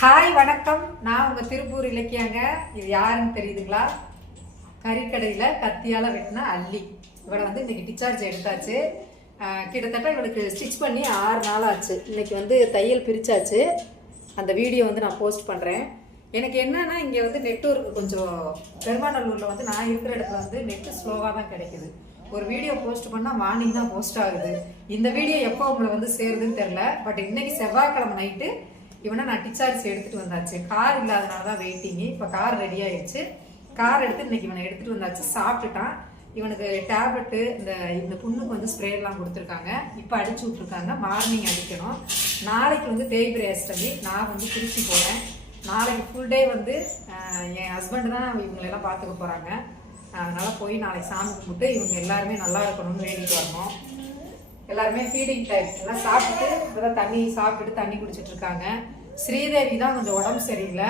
Hi வணக்கம். நான் உங்கள் திருப்பூர் இலக்கியாங்க. இது யாருன்னு தெரியுதுங்களா? கறிக்கடையில் கத்தியால் வெட்டின அள்ளி. இவளை வந்து இன்றைக்கி டிச்சார்ஜ் எடுத்தாச்சு. கிட்டத்தட்ட இவளுக்கு ஸ்டிச் பண்ணி 6 நாள் ஆச்சு. இன்றைக்கி வந்து தையல் பிரித்தாச்சு. அந்த வீடியோ வந்து நான் போஸ்ட் பண்ணுறேன். எனக்கு என்னன்னா இங்கே வந்து நெட்வொர்க் கொஞ்சம் பெருமாநல்லூரில் வந்து நான் இருக்கிற இடத்துல வந்து நெட்டு ஸ்லோவாக தான் கிடைக்குது. ஒரு வீடியோ போஸ்ட் பண்ணால் மார்னிங் தான் போஸ்ட் ஆகுது. இந்த வீடியோ எப்போ உங்களை வந்து சேருதுன்னு தெரில. பட் இன்னைக்கு செவ்வாய்க்கிழமை நைட்டு இவனை நான் டிச்சார்ஜ் எடுத்துகிட்டு வந்தாச்சு. கார் இல்லாதனால தான் வெயிட்டிங்கு. இப்போ கார் ரெடி ஆயிடுச்சு. கார் எடுத்து இன்னைக்கு இவனை எடுத்துகிட்டு வந்தாச்சு. சாப்பிட்டுட்டான். இவனுக்கு டேப்லெட்டு இந்த புண்ணுக்கு வந்து ஸ்ப்ரேலாம் கொடுத்துருக்காங்க. இப்போ அடிச்சு விட்ருக்காங்க. மார்னிங் அடிக்கணும். நாளைக்கு வந்து தேய்பிரை அஷ்டமி. நான் வந்து திருச்சி போகிறேன். நாளைக்கு ஃபுல் டே வந்து என் ஹஸ்பண்ட் தான் இவங்களெல்லாம் பார்த்துக்க போகிறாங்க. அதனால் போய் நாளைக்கு சாமி கும்பிட்டு இவங்க எல்லாருமே நல்லா இருக்கணும்னு வேண்டிட்டு வரணும். எல்லாருமே ஃபீடிங் டைம் எல்லாம் சாப்பிட்டுட்டு இப்போதான் தண்ணி சாப்பிட்டுட்டு தண்ணி குடிச்சிட்டு இருக்காங்க. ஸ்ரீதேவி தான் கொஞ்சம் உடம்பு சரியில்லை.